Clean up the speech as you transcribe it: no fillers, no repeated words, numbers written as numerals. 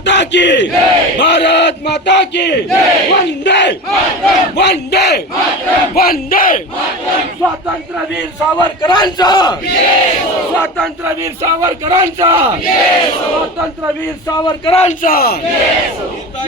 माता की भारत माता की वंदे वंदे वंदे स्वातंत्र्यवीर सावरकरांचा स्वातंत्र्यवीर सावरकरांचा स्वातंत्र्यवीर सावरकरांचा